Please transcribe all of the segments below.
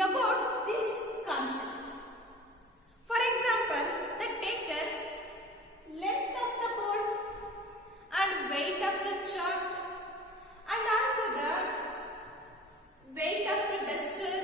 about these concepts. For example, the taker, length of the board and weight of the chalk, and also the weight of the duster,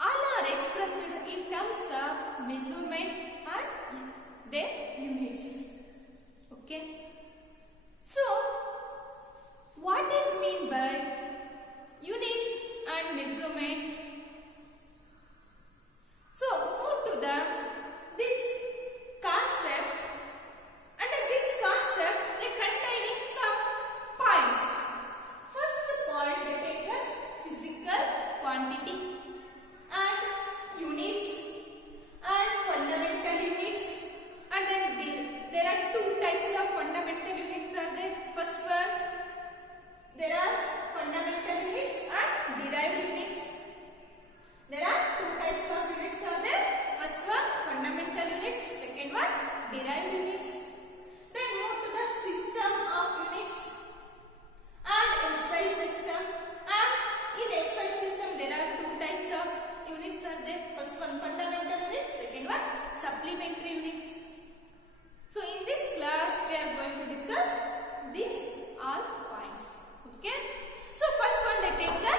all are expressed in terms of measurement and their units. Okay. So, what is mean by units and measurement? So, move to this concept. Under this concept, they containing some points. First point, they take a physical quantity and units and fundamental units. And then there are two types of fundamental units are there. First one, there are fundamental units and derived units. There are two types of units are there. First one, fundamental units. Second one, derived units. Then move to the system of units and SI system. And in SI system, there are two types of units are there. First one, fundamental units. Second one, supplementary units. So in this class, we are going to discuss these all points. Okay. So first one, they take the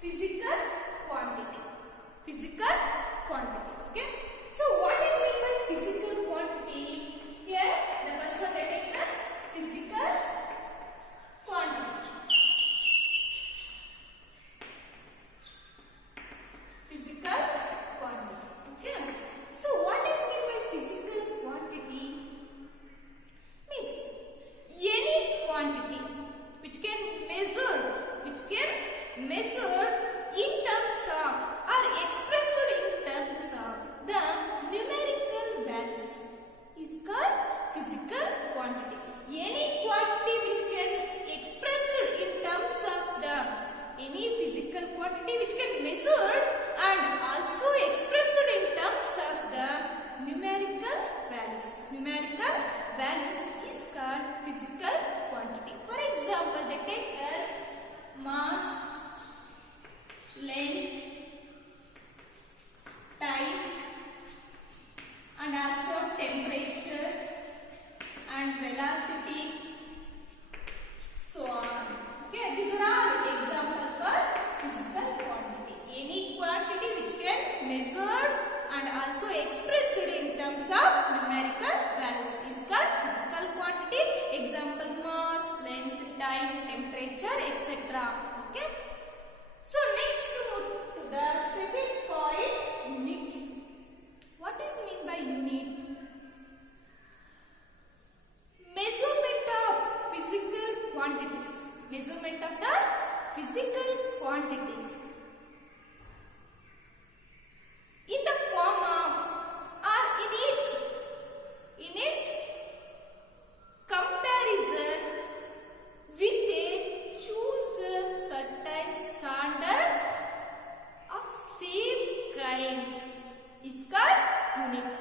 physical quantity. Physical quantity. Okay. So what is meant by physical quantity? Here, the first one, they take the physical quantity. Physical quantity. Okay. So what is meant by physical quantity? Means any quantity which can measure in terms of or expressed in terms of the numerical values is called physical quantity. Any quantity which can expressed in terms of the any physical quantity which can measure and also expressed in terms of the numerical values. Numerical values is called physical quantity. For example, they take mass, length, time, and also temperature and velocity, so on. Okay, these are all examples for physical quantity. Any quantity which can measure and also expressed in terms of numerical values is called physical quantity. Example, mass, length, time, temperature, etc. Okay. So next move to the second point, units. What is mean by unit? Measurement of physical quantities. Measurement of the physical quantities. In the form of or in its comparison with a choose certain standard of same kinds is called units.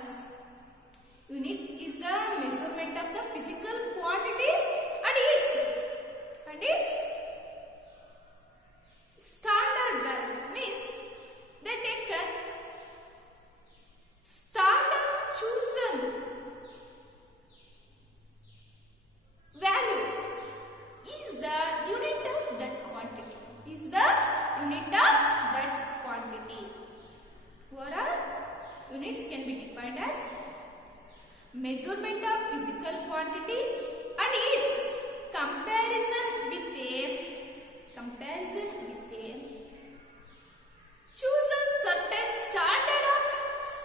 Units is the measurement of the physical quantities and its standard values. Means they take a standard chosen value is the unit of that quantity. Is the unit of that quantity. Overall, units can be defined as measurement of physical quantities and its comparison with a chosen certain standard of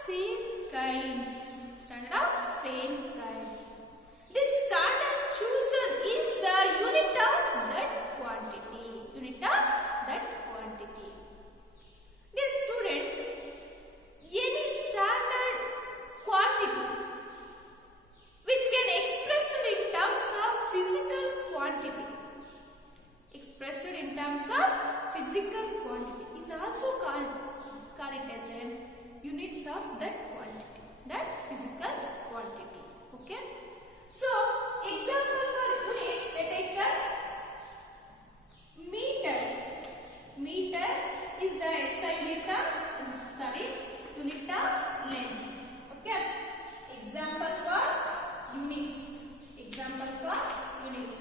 same kinds. Standard of same kinds. This standard chosen is the unit of that quantity. Unit of that quantity. Dear students, any standard quantity which can express it in terms of physical quantity. Expressed in terms of physical quantity is also call it as a units of that quantity. That physical quantity. Okay. So example for units, they take a meter. Meter is the SI unit of unit of length. Okay. Example for units. Example for units.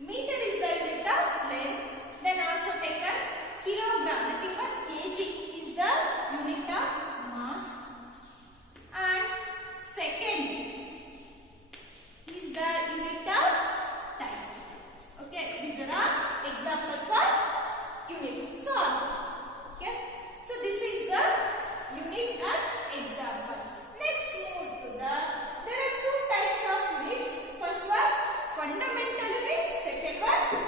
Meter is the unit of length. Then also take a kilogram. Nothing but kg is the unit of mass. And second is the unit of time. Okay. These are the example for units. Solve. Okay. So this is the unit and examples. Next move to there are two types of units. First one fundamental units. Second one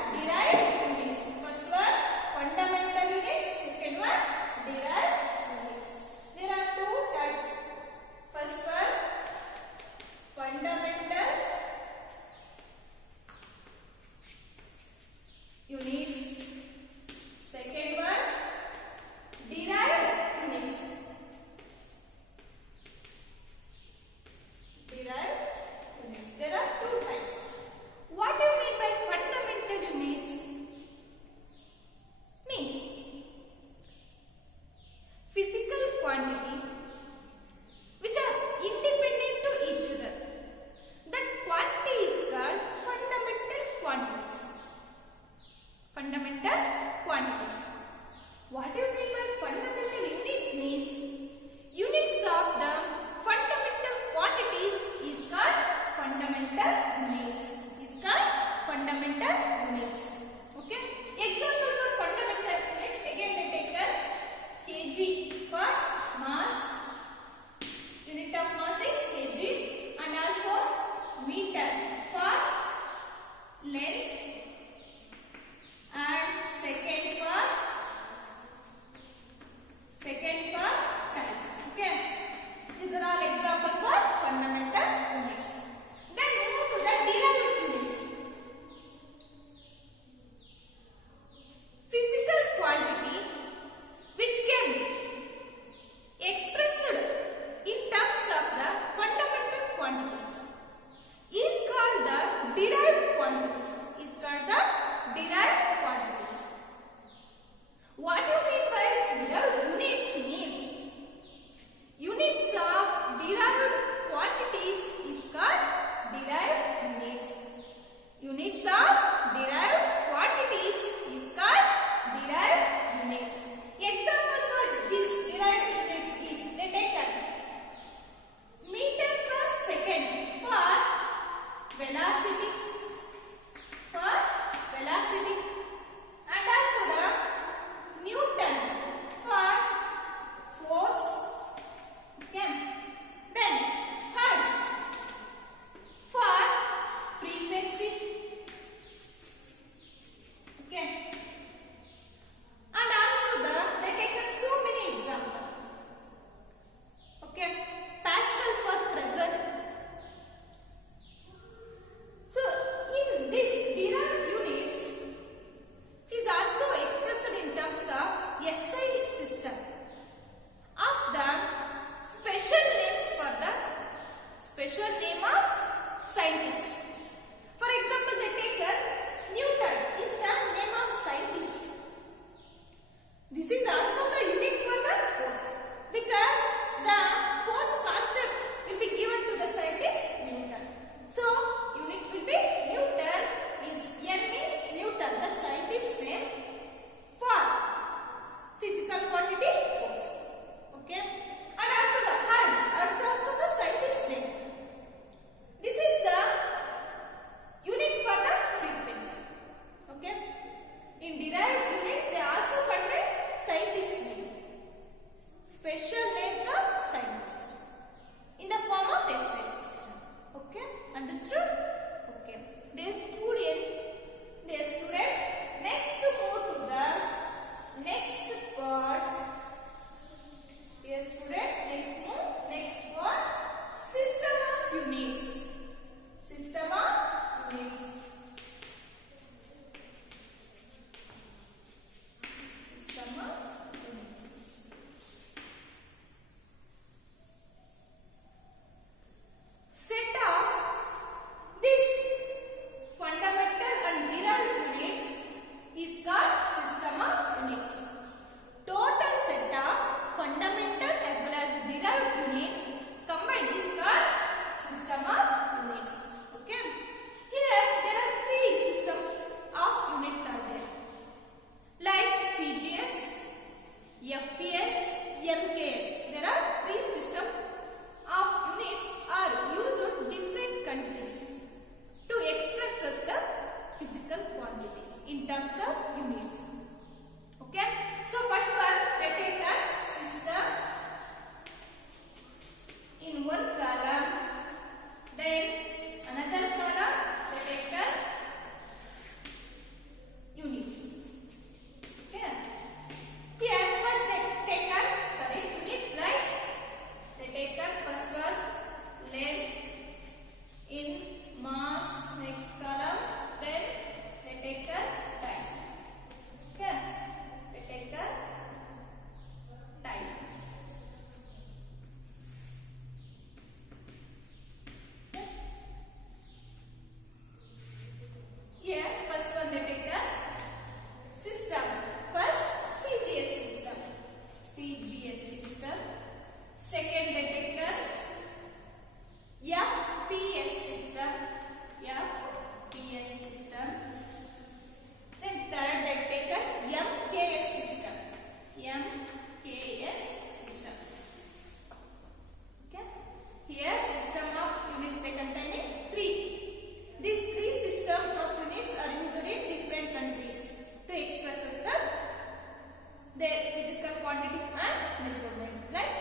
measurement, right?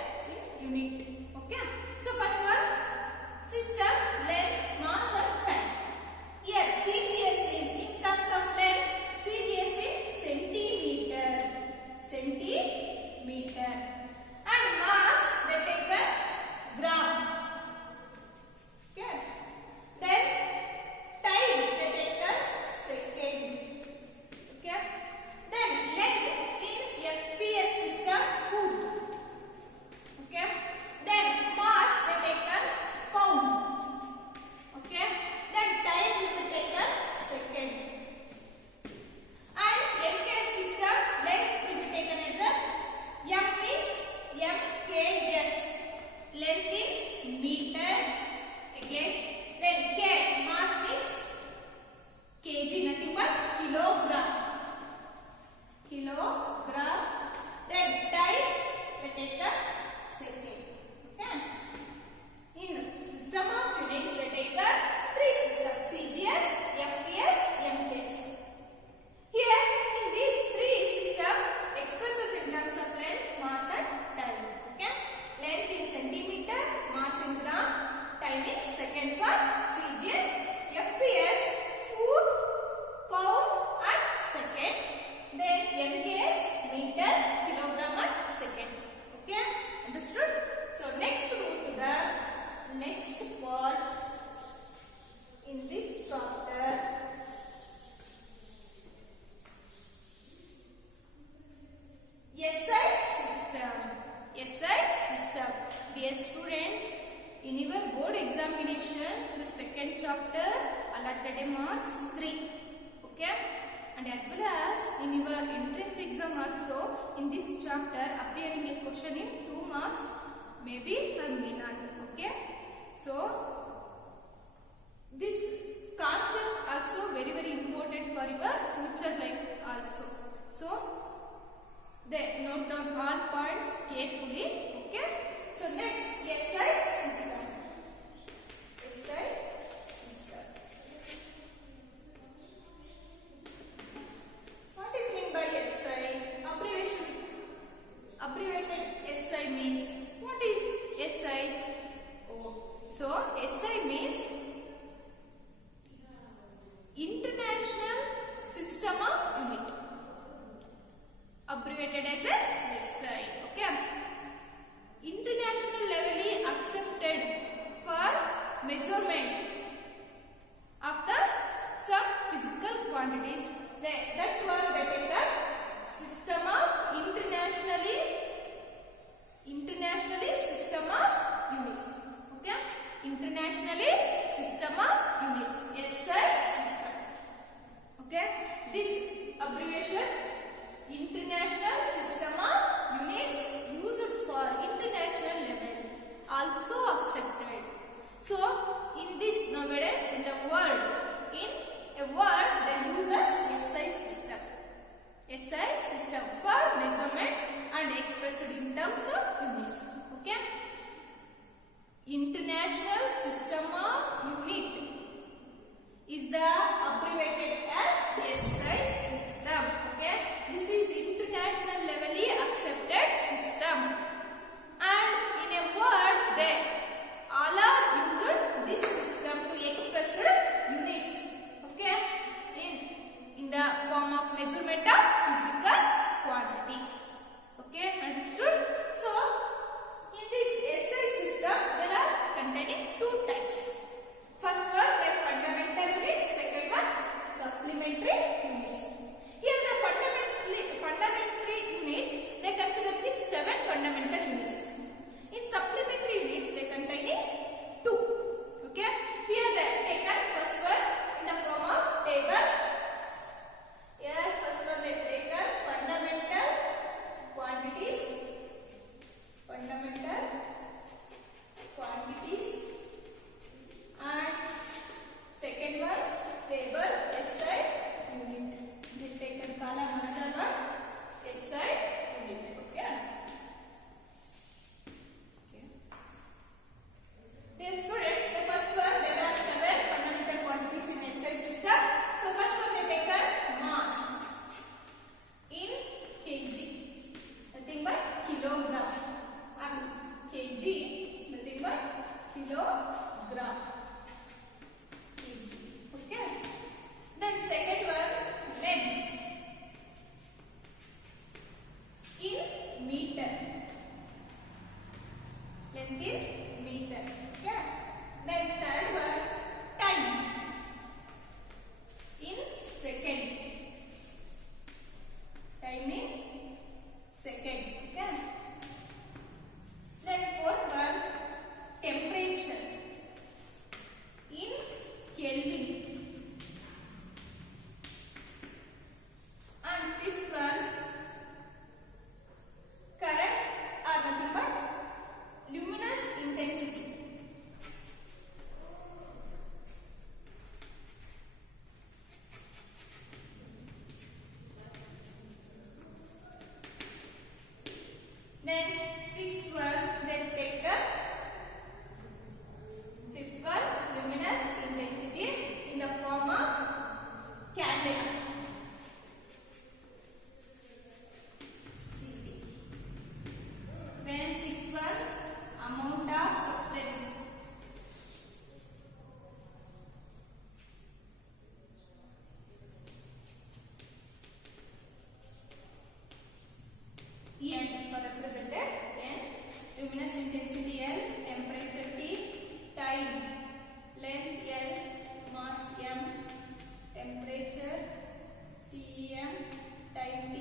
In unit. Okay. So first one, system, length, mass and time. Here CGS means in terms of length, CGS is centimeter. Centimeter. And mass, they take a gram. Okay. Then time, they take a second. Okay. Then length in FPS system, foot. Okay. Then mass, they take a pound. Okay. Then time, we will take a second. And MKS system, length will be taken as a M is MKS. Length in meter. Again. Then K, mass is kg, nothing but kilogram. Kilogram. Then time, we take a second. Okay. In system of units, they take a three systems: CGS, FPS, MKS. Here, in these three systems, expresses in terms of length, mass and time. Okay. Length in centimeter, mass in gram, time in second for CGS, FPS, foot, pound and second. Then MKS, meter, kilogram and second. Okay. Understood? So next move to the next part in this chapter. SI system. SI system. Dear students, in your board examination, the second chapter allotted marks 3. Okay? And as well as in your entrance exam also, in this chapter appearing a question in 2 marks, maybe or may not. Okay? So, this concept also very important for your future life also. So, they note down all points carefully. Okay? So next, SI system. SI system. What is meant by SI? Abbreviation. Abbreviated SI means, what is SI? Oh, so SI means International System of Unit. Abbreviated as a SI. Okay. International level accepted for measurement of the some physical quantities. That one, that is the system of internationally system of units. Okay. Internationally system of units. SI system. Okay. This abbreviation, International System of Units, used for international level, also accepted. So, in this nowadays, in a word, they use SI system. SI system for measurement and expressed in terms of units. Okay? International System of Unit is the abbreviated as SI system. Okay? This is international level accepted system. And in a word, they all are used this system to express units. Okay? In the form of measurement of physical quantities. Okay? Understood? So, in this SI system, there are containing 2 types. First one, they are fundamental units. Second one, supplementary N for represented N, luminous intensity L, temperature T, time, length L, mass M, temperature TEM, time T,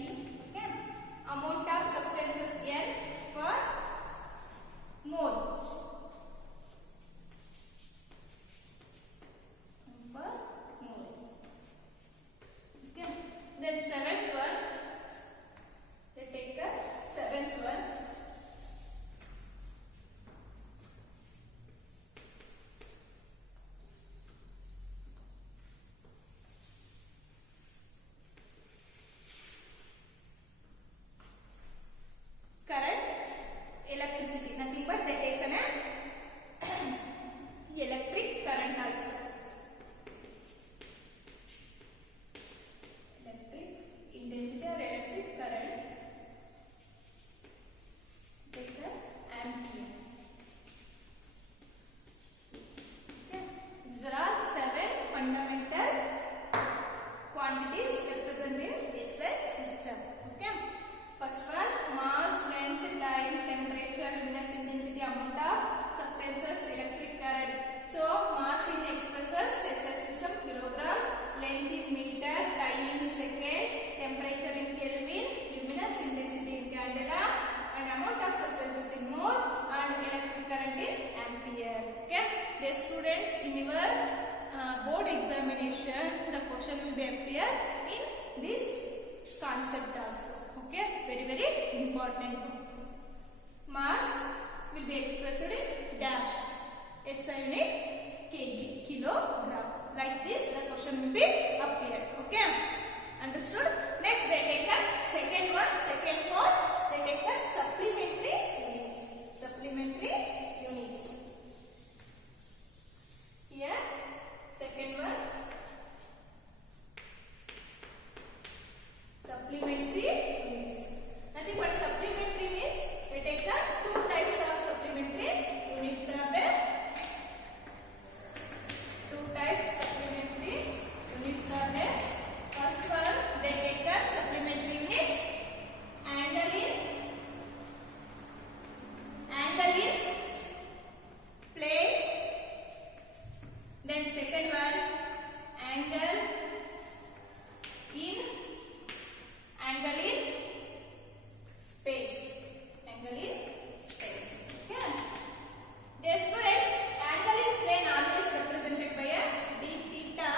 okay. Amount of substances N for mole. Okay. Then seventh one, they take the seventh one. Current, electricity, nothing but they take an electric current also. Electric intensity or electric current, take the ampere. Okay. These are all 7 fundamental quantities represented in SI system. Okay. First one, mass, length, time, temperature, luminous intensity, amount of substances, electric current. So mass in expresses SI system kilogram, length in meter, time in second, temperature in Kelvin, luminous intensity in candela, and amount of substances in mole, and electric current in ampere. Okay. The students, in your board examination, the question will be appear in this concept also. Okay, very important. Mass will be expressed in dash, SI unit kg, kilogram. Like this, the question will be appear. Okay, understood? Next, they take a second one, second one. They take a supplementary units. Supplementary units. Here, second one. Supplementary units. Nothing but supplementary means they take the 2 types of supplementary units are there. 2 types supplementary units are there. First one, they take the supplementary units angle in plane. Then second one, angle in space. Angle in space. Okay. Dear students, angle in plane always represented by a d theta,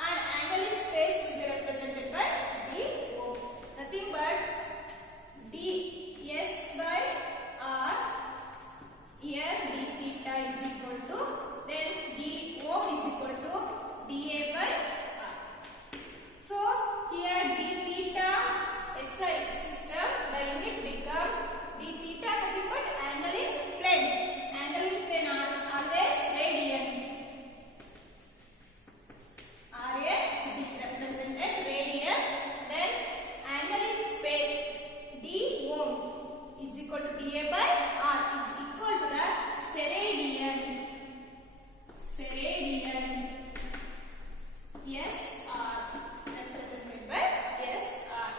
and angle in space will be represented by d o. Nothing but d s by r. Here d theta is equal to, then d o is equal to dA by r. So here d theta SI system, the unit become d theta, nothing but angle in plane. Angle in plane are always radian. RA represented radian. Then angle in space, d ohm is equal to dA by r is equal to the steradian. Steradian. Yes, r represented by yes, r.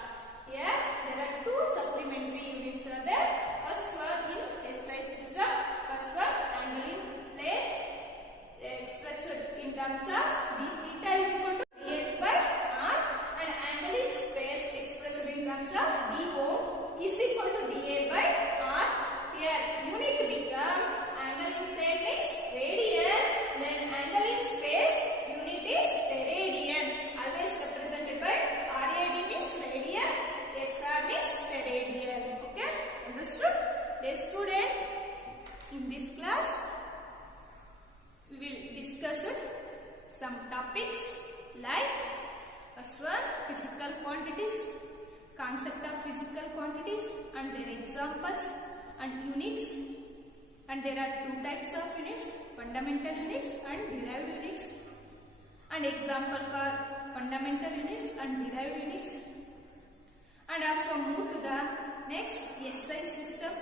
Here there are 2 supplementary units are there. First one in SI system. First one angle in plane, expressed in terms of d theta is equal to ds by r, and angle in space expressed in terms of d ohm is equal to dA by r. Here unit become angle in plane means radian, then angle in space unit is steradian. Always represented by RAD means radian, SR means steradian. Okay, understood? Dear students, in this class we will discuss some topics like first one, physical quantities, concept of physical quantities and their examples and units. And there are 2 types of units, fundamental units and derived units. And example for fundamental units and derived units. And also move to the next SI system.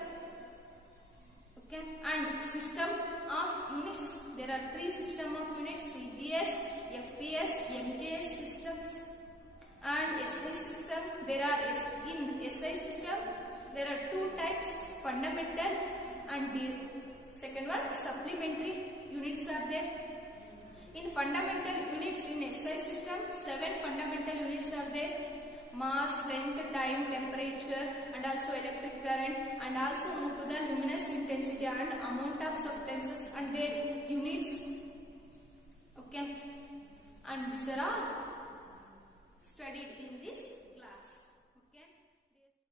Okay, and system of units. There are 3 system of units: CGS, FPS, MKS systems. And SI system, there are in SI system there are two types, fundamental and the second one supplementary units are there. In fundamental units in SI system, 7 fundamental units are there. Mass, length, time, temperature and also electric current, and also move to the luminous intensity and amount of substances and their units. Okay, and these are all